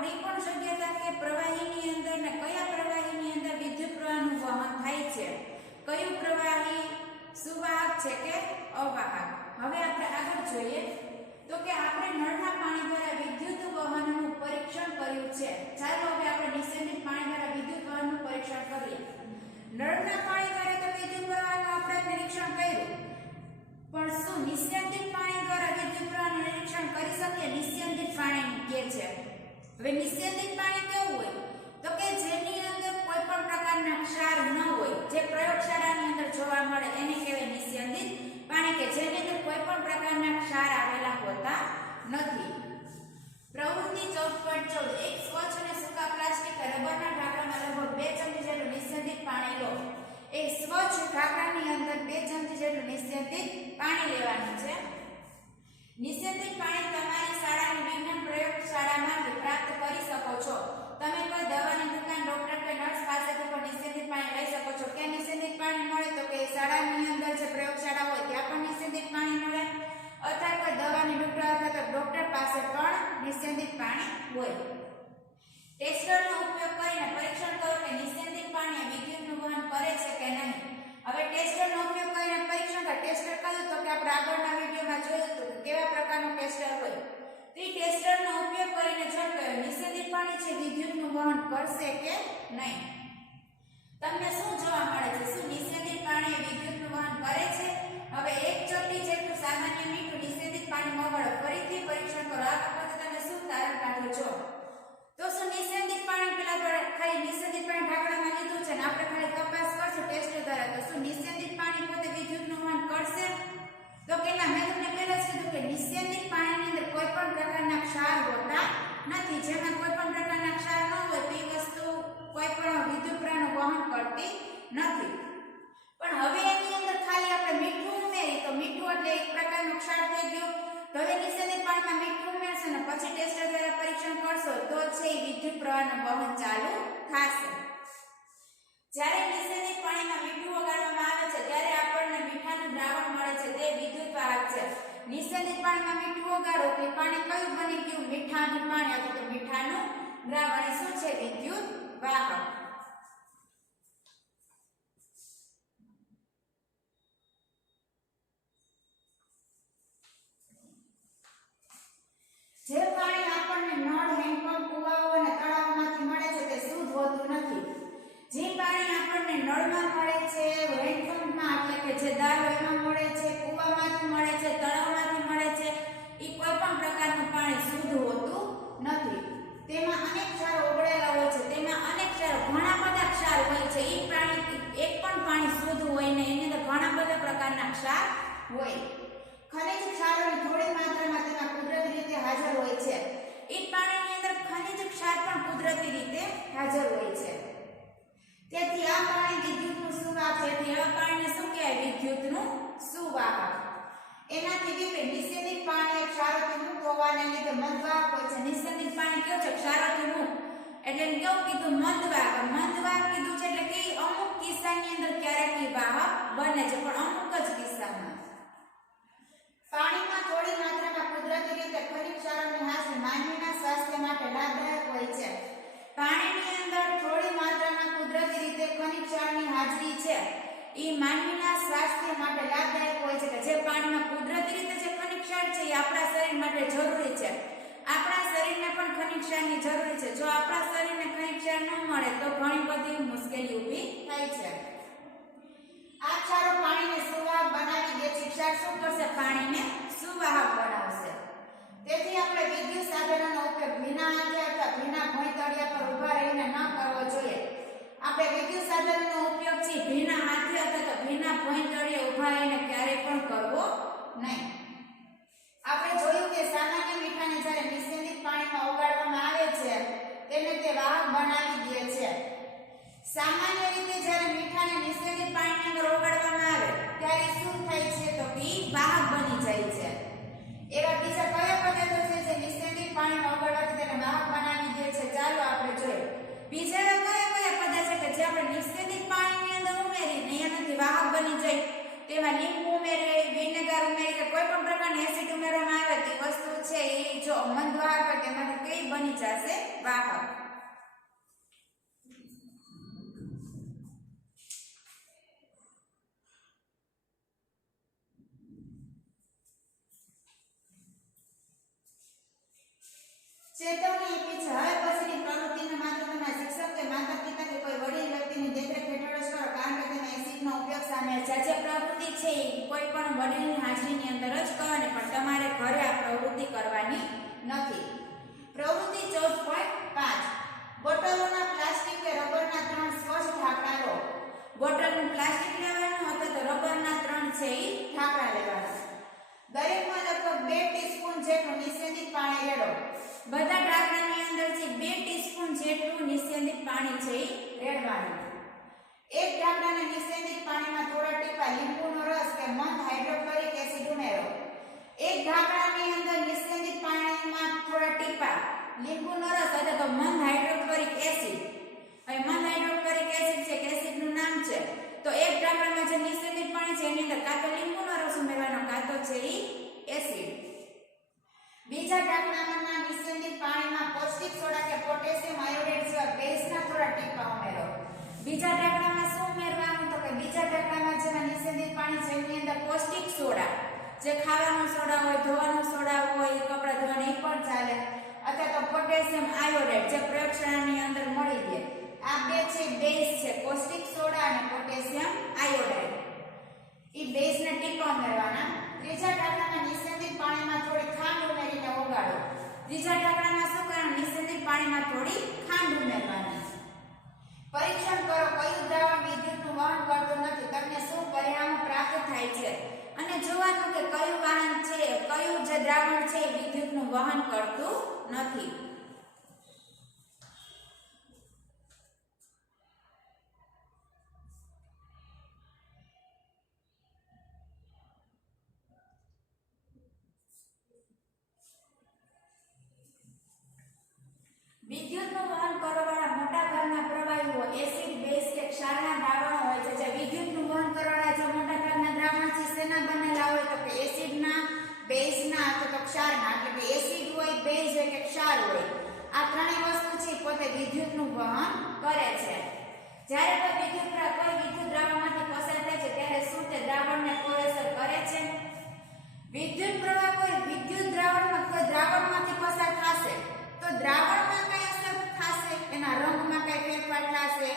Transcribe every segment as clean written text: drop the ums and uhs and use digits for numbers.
આપણી પણ શક્યતા કે પ્રવાહીની અંદર ને કયા પ્રવાહીની અંદર વિદ્યુત પ્રવાહનું વહન થાય છે, કયું પ્રવાહી સુવાહક છે કે અવાહક. હવે આપણે આગળ જોઈએ તો કે આપણે નળના પાણી દ્વારા વિદ્યુત વહનનું પરીક્ષણ કર્યું છે. ચાલો હવે આપણે નિસ્યંદિત પાણી દ્વારા વિદ્યુત વહનનું પરીક્ષણ કરીએ. નળના પાણી દ્વારા તો વિદ્યુત પ્રવાહનું આપણે નિરીક્ષણ કર્યું, પણ શું નિસ્યંદિત પાણી દ્વારા વિદ્યુત પ્રવાહનું નિરીક્ષણ કરી શકીએ? નિસ્યંદિત પાણી કે છે. હવે નિસ્યંદિત પાણી કેવું હોય તો કે જેની અંદર કોઈ પણ પ્રકારના ક્ષાર ન હોય, જે પ્રયોગશાળાની અંદર જોવા મળે એને કહેવાય નિસ્યંદિત પાણી, કે જેની અંદર કોઈ પણ પ્રકારના ક્ષાર આવેલા હોતા નથી. પ્રવૃત્તિ 14.14 એક સ્વચ્છ અને સૂકા પ્લાસ્ટિક રબરના ઢાંકણામાં લગભગ 2 ચમચી જેટલું નિસ્યંદિત પાણી લો. એક સ્વચ્છ ઢાંકણાની અંદર 2 ચમચી જેટલું નિસ્યંદિત પાણી લેવાનું છે. નિસ્યંદિત પાણી તમારી શાળાની વિજ્ઞાન પ્રયોગશાળામાંથી પ્રાપ્ત કરી શકો છો. તમે કોઈ દવાની દુકાન, ડોક્ટર કે નર્સ પાસેથી પણ નિસ્યંદિત પાણી લઈ શકો છો. ક્યાં નિસ્યંદિત પાણી મળે તો કે શાળાની અંદર જે પ્રયોગશાળા હોય ત્યાં પણ નિસ્યંદિત પાણી મળે, અથવા કોઈ દવાની દુકાન અથવા તો ડોક્ટર પાસે પણ નિસ્યંદિત પાણી હોય. ટેસ્ટરનો ઉપયોગ કરીને પરીક્ષણ કરો કે નિસ્યંદિત પાણી વિદ્યુતનું વહન કરે છે કે નહીં. હવે ટેસ્ટરનો ઉપયોગ કરીને પરીક્ષણ કરો. ટેસ્ટર કયું તો કે આપણે આગળના વિડિયોમાં જોયું હતું કે કેવા પ્રકારનું ટેસ્ટર હોય. તે ટેસ્ટરનો ઉપયોગ કરીને જોયું નિસ્યંદિત પાણી છે વિદ્યુતનું વહન કરશે કે નહીં. તમને શું જોવા મળે છે? શું નિસ્યંદિત પાણી વિદ્યુતનું વહન કરે છે? હવે 1 ચપટી જેટલું સામાન્ય મીઠું નિસ્યંદિત પાણીમાં ઓગાળો. ફરીથી પરીક્ષણ કરો. આ વખતે તમે શું તારણ કાઢો છો? તો શું નિસ્યંદિત પાણી પેલા ખાલી નિસ્યંદિત પાણી ઢાંકણામાં લીધું છે ને આપણે ખાલી તપાસ કરશું ટેસ્ટર દ્વારા, તો શું નિસ્યંદિત પાણી પોતે વિદ્યુતનું વહન કરશે? તો કેટલા મેં તમને પહેલા જ કીધું કે નિસ્યંદિત પાણીની અંદર કોઈ પણ પ્રકારના ક્ષાર હોતા નથી. જેમાં કોઈ પણ પ્રકારના ક્ષાર ન હોય તે વસ્તુ કોઈ પણ વિદ્યુત પ્રવાહનું વહન કરતી નથી. પણ હવે એની અંદર ખાલી આપણે મીઠું ઉમેરી તો મીઠું એટલે એક પ્રકારનું ક્ષાર થઈ ગયું. તો હવે નિસ્યંદિત પાણીમાં મીઠું ઉમેરશે ને પછી ટેસ્ટર દ્વારા પરીક્ષણ કરશો તો છે વિદ્યુત પ્રવાહનું વહન ચાલુ થશે. જ્યારે નિસ્યંદિત પાણીમાં મીઠું ઓગાળવામાં આવે છે ત્યારે આપણને મીઠાનું દ્રાવણ મળે છે, તે વિદ્યુત વાહક છે. નિસ્યંદિત પાણીમાં મીઠું ઓગાળો કે પાણી કયું બની ગયું? મીઠાનું પાણી અથવા તો મીઠાનું દ્રાવણ. શું છે? વિદ્યુત વાહક. જે પાણી આપણને નળ, હેન્ડપંપ, કુવાઓ અને તળાવોમાંથી મળે છે તે શુદ્ધ હોતું નથી. જે પાણી આપણને નળમાં મળે છે, હેન્ડપંપમાં એટલે કે જે દાળ એમાં મળે છે, કુવામાંથી મળે છે, તળાવમાંથી મળે છે, એ કોઈ પણ પ્રકારનું પાણી શુદ્ધ હોતું નથી. તેમાં અનેક ક્ષારો ઓગળેલા હોય છે. તેમાં અનેક ક્ષારો, ઘણા બધા ક્ષાર હોય છે. એ પાણી એક પણ પાણી શુદ્ધ હોય ને એની અંદર ઘણા બધા પ્રકારના ક્ષાર હોય. ખનિજ ક્ષારોની થોડી માત્રામાં તેમાં કુદરતી રીતે હાજર હોય છે. એ પાણીની અંદર ખનિજ ક્ષાર પણ કુદરતી રીતે હાજર હોય છે. તેથી આ પાણી વિદ્યુતનું સુવાહક છે. તેથી આ પાણીને શું કહેવાય? વિદ્યુતનું સુવાહક. એનાથી વિપરીત નિસ્યંદિત પાણી ક્ષારોથી મુક્ત હોવાને લીધે મંદવાહક હોય છે. નિસ્યંદિત પાણી કેવું છે? ક્ષારોથી મુક્ત એટલે કેવું કીધું? મંદવાહક. મંદવાહક કીધું છે એટલે કે અમુક કિસ્સાની અંદર ક્યારેક વાહક બને છે, પણ અમુક જ કિસ્સામાં. પાણીમાં થોડી માત્રામાં કુદરતી રીતે ખનિજ ક્ષારોની હાજરી માનવીના સ્વાસ્થ્ય માટે લાભદાયક હોય છે. પાણીની અંદર થોડી માત્રામાં કુદરતી રીતે ખનિજ ક્ષારની હાજરી છે એ માનવીના સ્વાસ્થ્ય માટે લાભદાયક હોય છે. કે જે પાણીમાં કુદરતી રીતે જે ખનિજ ક્ષાર છે એ આપણા શરીર માટે જરૂરી છે. આપણા શરીરને પણ ખનિજ ક્ષારની જરૂર છે. જો આપણા શરીરને ખનિજ ક્ષાર ન મળે તો ઘણી બધી મુશ્કેલી ઊભી થાય છે. આ ક્ષારો પાણીને સુવાહક બનાવી દે છે. ક્ષાર શું કરશે? પાણીને સુવાહક બનાવશે. તેથી આપણે વિદ્યુત સાધનોનો ઉપયોગ ભીના હાથે અથવા ભીના ભોંયતળિયા પર ઊભા રહીને ન કરવો જોઈએ. આપણે વિદ્યુત સાધનોનો ઉપયોગ છે ભીના હાથે અથવા તો ભીના ભોંયતળિયે ઊભા રહીને ક્યારેય પણ કરવો નહીં. આપણે જોયું કે સામાન્ય મીઠાને જ્યારે નિસ્યંદિત પાણીમાં ઓગાળવામાં આવે છે તેને તે વાહક બનાવી દે છે. સામાન્ય રીતે જ્યારે મીઠાને નિસ્યંદિત પાણીની અંદર ઓગાળવામાં આવે ત્યારે શું થાય છે? તો કે વાહક બની જાય છે. એવા બીજા કયા પદાર્થો છે જે નિસ્યંદિત પાણીમાં ઓગાળવાથી તેને વાહક બનાવી દે છે? ચાલો આપણે જોઈએ. બીજા કયા કયા પદાર્થ છે કે જે આપણે નિસ્યંદિત પાણીની અંદર ઉમેરીને એનાથી વાહક બની જાય? તેમાં લીંબુ ઉમેરે, વિનેગર વિનેગર ઉમેરી કે કોઈ પણ પ્રકારની એસિડ ઉમેરવામાં આવે તો વસ્તુ છે એ જો મંદ વાહક હોય તેમાંથી કઈ બની જશે વાહક. ચેતવણી આપી છે હવે પછીની પ્રવૃત્તિને માત્ર તમારા શિક્ષક કે માતા પિતા કે કોઈ વડીલ વ્યક્તિની દેખરેખ હેઠળ જ કરો કારણ કે તેમાં એસિડનો ઉપયોગ સામેલ છે. જે પ્રવૃત્તિ છે એ કોઈ પણ વડીલની હાજરીની અંદર જ કરવાની પણ તમારે ઘરે આ પ્રવૃત્તિ કરવાની નથી. પ્રવૃત્તિ 14.5 બોટલોના પ્લાસ્ટિક કે રબરના 3 સ્વચ્છ ઢાંકણા લો. બોટલનું પ્લાસ્ટિક લેવાનું અથવા તો રબરના 3 છે એ ઢાંકણા લેવાના. દરેકમાં લગભગ 2 ટીસ્પૂન જેટલું નિષેધિત પાણી રેડો. બધા ઢાંકણાની અંદરથી 2 ટીસ્પૂન જેટલું નિષેધિત પાણી છે એ રેડવાનું. એક ઢાંકણાના નિષેધિત પાણીમાં થોડા ટીપા લીંબુનો રસ કે મંદ હાઇડ્રોક્લોરિક એસિડ ઉમેરો. એક ઢાંકણાની અંદર નિષેધિત પાણીમાં થોડા ટીપા લીંબુનો રસ અથવા તો મંદ હાઇડ્રોક્લોરિક એસિડ. હવે મંદ હાઇડ્રોક્લોરિક એસિડ છે કે એસિડનું નામ છે તો એક ઢાંકણામાં જે નિષેધિત પાણી છે એની અંદર કાં તો લીંબુનો રસ ઉમેરવાનો કાં તો છે એ એસિડ. બીજા ઢાંકણાના નિષેધિત પાણીમાં પૌષ્ટિક સોડા કે પોટેશિયમ આયોડાઇડ જેવા બેઝના થોડા ટીપા ઉમેરો. બીજા ઢાંકણામાં શું ઉમેરવાનું તો કે બીજા ઢાંકણામાં જેમાં નિષેધિત પાણી છે એની અંદર પૌષ્ટિક સોડા જે ખાવાનો સોડા હોય ધોવાનો સોડા હોય કપડાં ધોવાના એ પણ ચાલે અથવા તો પોટેશિયમ આયોડાઇડ જે પ્રયોગશાળાની અંદર મળી જાય. આ બે છે બેઝ છે પૌષ્ટિક સોડા અને પોટેશિયમ આયોડાઇડ. એ બેઝના ટીપા ઉમેરવાના. ત્રીજા ઢાંકણામાં નિષેધિત પાણીમાં થોડી ખાંડ ઉમેરીને ઓગાળો. ત્રીજા ઢાંકણામાં શું કરવાનું નિષેધિત પાણીમાં થોડી ખાંડ ઉમેરવાની. પરીક્ષણ કરો કયું દ્રાવણ વિદ્યુતનું વહન કરતું નથી તમને શું પરિણામ પ્રાપ્ત થાય છે અને જોવાનું કે કયું વાહન છે કયું જે દ્રાવણ છે વિદ્યુતનું વહન કરતું નથી. વિદ્યુતનું વહન કરવાવાળા મોટા ભાગના પ્રવાહીઓ એસિડ બેઝ કે ક્ષારના દ્રાવણો હોય છે. જે વિદ્યુતનું વહન કરવાવાળા જે મોટા ભાગના દ્રાવણ છે શેના બનેલા હોય તો કે એસિડના બેઝના અથવા તો ક્ષારના. એટલે કે એસિડ હોય બેઝ હોય કે ક્ષાર હોય આ ત્રણેય વસ્તુ છે પોતે વિદ્યુતનું વહન કરે છે. જ્યારે કોઈ વિદ્યુત દ્રાવણમાંથી પસાર થાય છે ત્યારે શું તે દ્રાવણને કોઈ અસર કરે છે? વિદ્યુત પ્રવાહ કોઈ વિદ્યુત દ્રાવણમાં કોઈ દ્રાવણમાંથી પસાર થશે તો દ્રાવણમાં કઈ અસર થશે? એના રંગમાં કઈ ફેરફાર થશે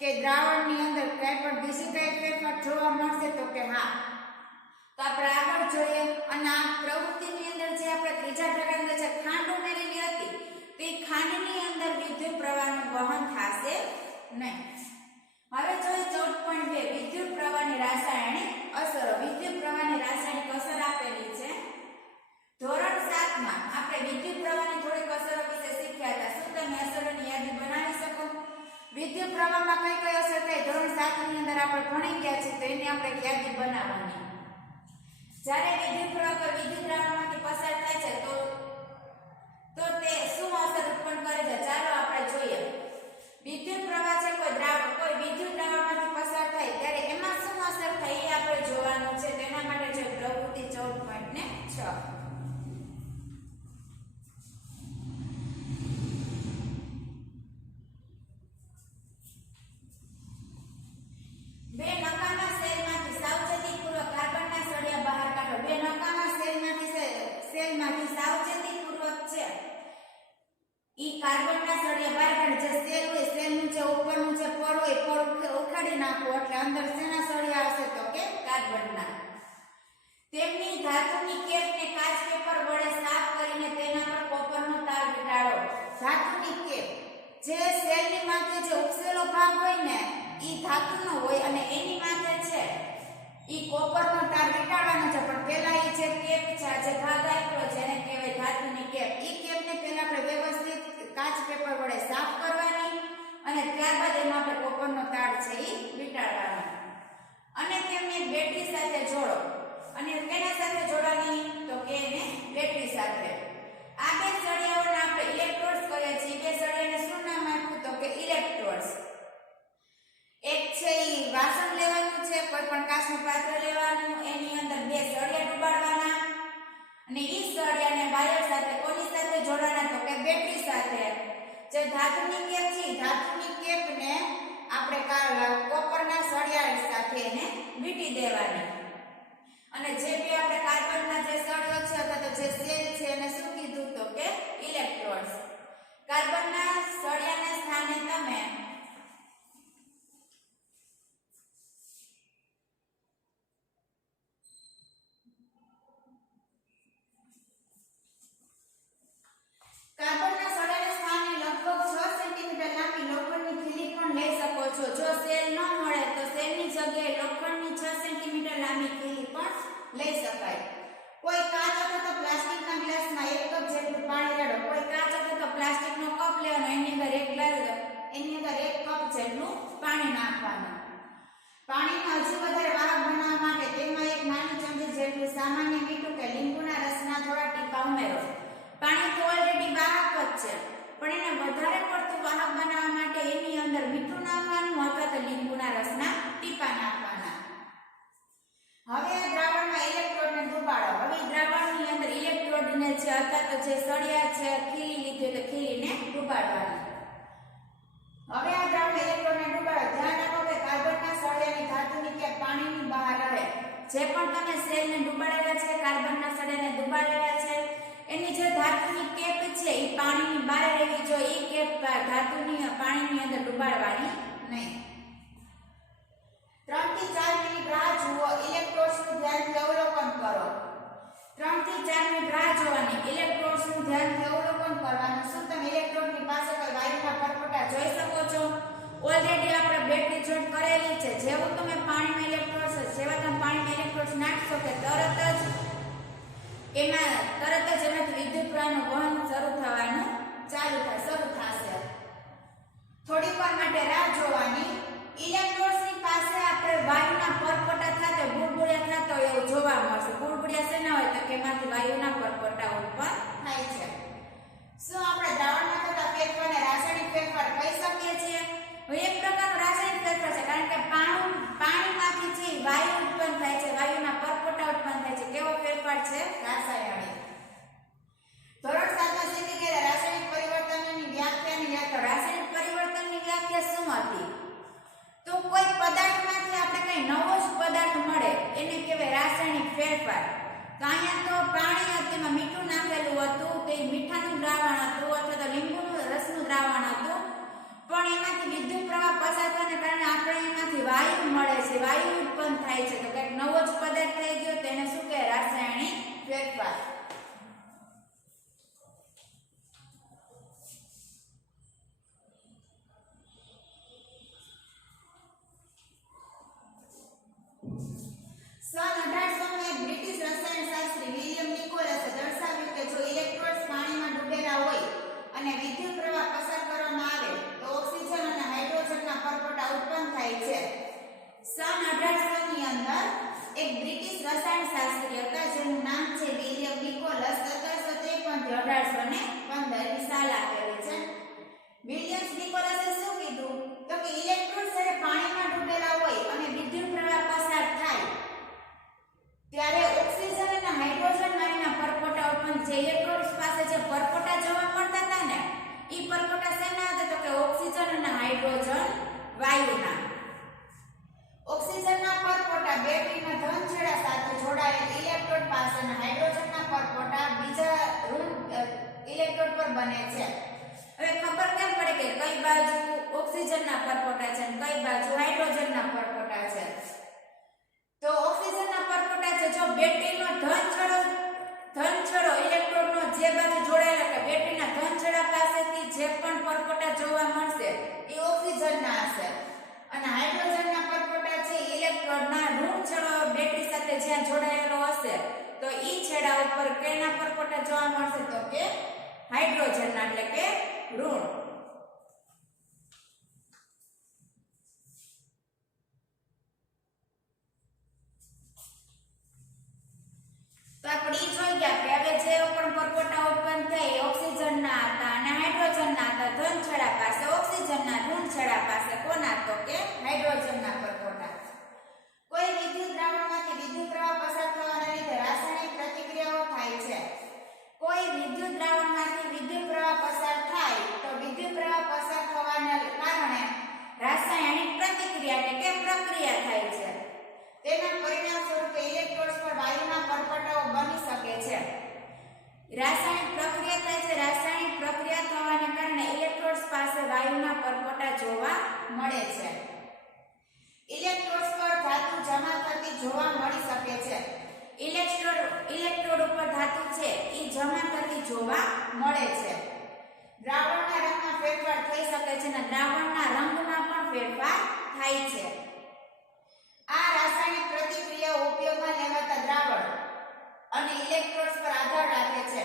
કે દ્રાવણની અંદર કઈ પણ બીજી કઈ ફેરફાર જોવા મળશે તો કે હા. તો આપણે આગળ જોઈએ અને આ પ્રવૃત્તિની અંદર જે આપણે ત્રીજા ઢાંકણાની અંદર જે ખાંડ ઉમેરેલી હતી તે ખાંડની અંદર વિદ્યુત પ્રવાહનું વહન થશે નહીં. હવે જોઈએ 14.2 વિદ્યુત પ્રવાહની રાસાયણિક અસરો. વિદ્યુત પ્રવાહની રાસાયણિક અસર આપેલી છે. ધોરણ 7 માં આપણે વિદ્યુત પ્રવાહની થોડીક અસરો વિશે શીખ્યા હતા. શું તમે અસરોની યાદી બનાવી શકો? વિદ્યુત પ્રવાહમાં કઈ કઈ અસર થાય ધોરણ 7 ની અંદર આપણે ભણી ગયા છીએ તો એની આપણે યાદી બનાવવાની. જ્યારે વિદ્યુત પ્રવાહ કોઈ વિદ્યુત દ્રાવણમાંથી પસાર થાય છે તો તે શું અસર ઉત્પન્ન કરે છે ચાલો આપણે જોઈએ. વિદ્યુત પ્રવાહ છે કોઈ વિદ્યુત દ્રાવણમાંથી પસાર થાય ત્યારે એમાં શું અસર થાય એ આપણે જોવાનું છે. તેના માટે છે પ્રવૃત્તિ 14.6. બે નકામા સેલમાંથી સાવચેતીપૂર્વક કાર્બનના સળિયા બહાર કાઢો. બે નકામા સેલમાંથી સાવચેતીપૂર્વક છે ઈ કાર્બનના સળિયા બહાર કાઢો. જે સેલ હોય સેલનું જે ઉપરનું જે પડ હોય પડ ઉખાડી નાખો એટલે અંદર શેના સળિયા હશે તો કે કાર્બનના. તેમની ધાતુની કેપને કાચ પેપર વડે સાફ કરીને તેના પર કોપરનો તાર વીંટાળો. ધાતુની કેપ જે સેલની માથે જે ઉપસેલો ભાગ હોય ને ઈ ધાતુનો હોય અને એની માથે છે ઈ કોપરનો તાર વીંટાળવાનો છે. પણ પહેલા ઈ જે કેપ છે જે ભાગ આપ્યો છે એને કહેવાય ધાતુની કેપ. ઈ કેપને પહેલા આપણે વ્યવસ્થિત કાચ પેપર વડે સાફ કરવાની અને ત્યારબાદ એમાં આપણે કોપરનો તાર છે ઈ વીંટાળવાનો અને તેમને બેટરી સાથે જોડો. અને કેના સાથે જોડવાની તો કે એને બેટરી સાથે. આ બે સળિયાઓને આપણે ઇલેક્ટ્રોડ્સ કહે છે. બે સળિયાને શું નામ આપ્યું તો કે ઇલેક્ટ્રોડ્સ. એક છે ઈ વાસણ લેવાનું છે કોઈ પણ કાચનું પાત્ર લેવાનું એની અંદર બે સળિયા જે ધાતુની કેપ છે ધાતુની કેપને આપણે કોપરના સળિયા સાથે એને વીંટી દેવાની અને જે બી આપણે કાર્બનના જે સળિયો છે અથવા તો જે સેલ છે એને શું કીધું તો કે ઇલેક્ટ્રોડ્સ કાર્બનના સળિયાના સ્થાને તમે કાર્બનના સળિયાના સ્થાને લગભગ 6 સેન્ટીમીટર લાંબી લોખંડની ખીલી પણ લઈ શકો છો જો સેલ ન મળે તો સેલની જગ્યાએ લોખંડની 6 સેન્ટીમીટર લાંબી ખીલી પણ લઈ શકાય કોઈ કાચ અથવા તો પ્લાસ્ટિકના ગ્લાસમાં 1 કપ જેટલું પાણી રેડો કોઈ કાચ અથવા તો પ્લાસ્ટિકનો કપ લેવાનો એની અંદર 1 કપ જેટલું પાણી નાખવાનું પાણીને હજુ વધારે વાહક બનાવવા માટે તેમાં એક નાની ચમચી જેટલું સામાન્ય મીઠું કે લીંબુના રસના થોડા ટીપા ઉમેરો પાણી તો ઓલરેડી વાહક જ છે પણ એને વધારે પડતું વાહક બનાવવા માટે એની અંદર મીઠું નાખવાનું અથવા તો લીંબુના રસના ટીપા નાખવાના હવે આ દ્રાવણમાં ઇલેક્ટ્રોડને ડૂબાડો હવે દ્રાવણની અંદર ઇલેક્ટ્રોડને જે અથવા તો જે સળિયા છે ખીલી લીધી તો ખીલીને ડૂબાડવાની હવે આ દ્રાવણ ઇલેક્ટ્રોડને ડૂબાડો ધ્યાન રાખો કે કાર્બનના સળિયાની ધાતુની કે પાણીની બહાર રહે જે પણ તમે સેલને ડૂબાડેલા છે કાર્બનના સળિયાને ડૂબાડેલા છે એની જે ધાતુની કેપ છે એ પાણીની બહાર રહેવી જોઈએ એ કેપ ધાતુની પાણીની અંદર ડૂબાડવાની નહીં 3 થી 4 મિનિટ રાહ જુઓ ઇલેક્ટ્રોડ્સનું ધ્યાનથી અવલોકન કરો 3 થી 4 મિનિટ રાહ જોવાની ઇલેક્ટ્રોડ્સનું ધ્યાનથી અવલોકન કરવાનું શું તમે ઇલેક્ટ્રોડની પાસે કોઈ વાયુના પરપોટા જોઈ શકો છો ઓલરેડી આપણે બેટરી જોઈન્ટ કરેલી છે જેવું તમે પાણીમાં ઇલેક્ટ્રોડ્સ જેવા તમે પાણીમાં ઇલેક્ટ્રોડ્સ નાખશો કે તરત જ એનાથી વિદ્યુત પ્રવાહનું વહન શરૂ થશે થોડીક વાર માટે રાહ જોવાની ઇલેક્ટ્રોડ્સની પાસે આપણે વાયુના પરપોટા થતા બુડબુડિયા થતા હોય એવું જોવા મળશે બુડબુડિયા શેના હોય તો કે એમાંથી વાયુના પરપોટા ઉત્પન્ન થાય છે શું આપણે દ્રાવણમાં થતા ફેરફારને રાસાયણિક ફેરફાર કહી શકીએ છીએ એક પ્રકારનો રાસાયણિક ફેરફાર છે કારણ કે પાણીમાંથી જે વાયુ ઉત્પન્ન થાય છે વાયુના પરપોટા ઉત્પન્ન થાય છે કેવો ફેરફાર છે રાસાયણિક ધોરણ 7 માં શીખી ગયા રાસાયણિક પરિવર્તનની વ્યાખ્યાની યાદ રાસાયણિક પરિવર્તનની વ્યાખ્યા શું હતી તો કોઈ પદાર્થમાંથી આપણે કઈ નવો જ પદાર્થ મળે એને કહેવાય રાસાયણિક ફેરફાર તો અહીંયા તો પાણી હતું એમાં મીઠું નાખેલું હતું તે મીઠાનું દ્રાવણ હતું અથવા તો લીંબુનું રસનું દ્રાવણ હતું પણ એમાંથી વિદ્યુત પ્રવાહ પસાર થવાને કારણે આપણે એમાંથી વાયુ મળે છે વાયુ ઉત્પન્ન થાય છે તો કંઈક નવો જ પદાર્થ થઈ ગયો તેને શું કહેવાય રાસાયણિક ફેરફાર સન 1800 માં બ્રિટિશ રસાયણશાસ્ત્રી વિલિયમ નિકોલસે દર્શાવ્યું કે જો ઇલેક્ટ્રોડ્સ પાણીમાં ડૂબેલા હોય અને વિદ્યુત પ્રવાહ પસાર કરવામાં આવે તો ઓક્સિજન અને હાઇડ્રોજનના પરપોટા ઉત્પન્ન થાય છે સન 1800 ની અંદર એક બ્રિટિશ રસાયણશાસ્ત્રી હતા જેનું નામ છે વિલિયમ નિકોલસ 1753 થી 1815 ની સાલ આપેલી છે વિલિયમ નિકોલસે શું કીધું તો કે ઇલેક્ટ્રોડ્સ જ્યારે પાણીમાં ડૂબેલા હોય અને વિદ્યુત પ્રવાહ પસાર થાય ત્યારે ઓક્સિજન અને હાઇડ્રોજન વાયુના પરપોટા ઉત્પન્ન જે ઇલેક્ટ્રોડ્સ પાસે જે પરપોટા જોવા મળતા હતા ને ઈ પરપોટા શેના હતા તો કે ઓક્સિજન અને હાઇડ્રોજન વાયુના ઓક્સિજનના પરપોટા બેટરીના ધન છેડા સાથે જોડાયેલ ઇલેક્ટ્રોડ પાસે અને હાઇડ્રોજનના પરપોટા બીજા ઋણ ઇલેક્ટ્રોડ પર બને છે હવે ખબર કેમ પડે કે કઈ બાજુ ઓક્સિજનના પરપોટા છે અને કઈ બાજુ હાઇડ્રોજનના પરપોટા છે તો ઓક્સિજનના પરપોટા છે જો બેટરીનો ધન છેડો ઇલેક્ટ્રોડનો જે બાજુ જોડાયેલો કે બેટરીના ધન છેડા પાસેથી જે પણ પરપોટા જોવા મળશે એ ઓક્સિજનના હશે અને હાઇડ્રોજનના પરપોટા છે ઇલેક્ટ્રોડના ઋણ છેડો બેટરી સાથે જ્યાં જોડાયેલો હશે તો ઈ છેડા ઉપર કેના પરપોટા જોવા મળશે તો કે હાઇડ્રોજનના એટલે કે ઋણ તો આપણે ઈ જોઈ ગયા કે હવે જે પણ પરપોટા ઉત્પન્ન થાય ઓક્સિજનના હતા અને હાઇડ્રોજનના હતા ધન છેડા પાસે ઓક્સિજનના ઋણ છેડા પાસે કોના તો કે હાઇડ્રોજનના પરપોટા કોઈ વિદ્યુત દ્રાવણમાંથી વિદ્યુત પ્રવાહ પસાર થવાના લીધે રાસાયણિક પ્રતિક્રિયાઓ થાય છે કોઈ વિદ્યુત દ્રાવણમાંથી વિદ્યુત પ્રવાહ પસાર થાય તો વિદ્યુત પ્રવાહ જોવા મળી શકે છે. ઇલેક્ટ્રોડ ઉપર ધાતુ છે એ જમા થતી જોવા મળે છે. દ્રાવણના રંગમાં ફેરફાર થઈ શકે છે અને દ્રાવણના રંગમાં પણ ફેરફાર થાય છે. આ રાસાયણિક પ્રતિક્રિયાઓ ઉપયોગમાં લેવાતા દ્રાવણ અને ઇલેક્ટ્રોડ્સ પર આધાર રાખે છે.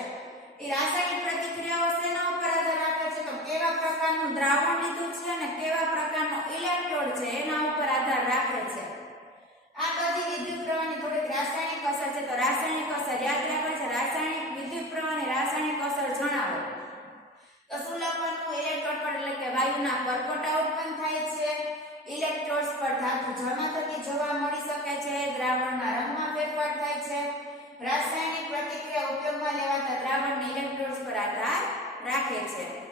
એ રાસાયણિક પ્રતિક્રિયાઓ શેના ઉપર આધાર રાખે છે તો કેવા પ્રકારનું દ્રાવણ લીધું છે અને કેવા પ્રકારનો ઇલેક્ટ્રોડ છે એના ઉપર આધાર રાખે છે. આ બધી વિદ્યુત પ્રવાહની થોડીક રાસાયણિક અસર છે. તો રાસાયણિક અસર યાદ રાખે છે. રાસાયણિક વિદ્યુત પ્રવાહની રાસાયણિક અસર જણાવો. તો શું લખવાનું? ઇલેક્ટ્રોડ પર એટલે કે વાયુના પરપોટા ઉત્પન્ન થાય છે. ઇલેક્ટ્રોડ્સ પર ધાતુ જમા થતી જોવા મળી શકે છે. દ્રાવણના રંગમાં ફેરફાર થાય છે. રાસાયણિક પ્રતિક્રિયા ઉપયોગમાં લેવાતા દ્રાવણને ઇલેક્ટ્રોડ્સ પર આધાર રાખે છે.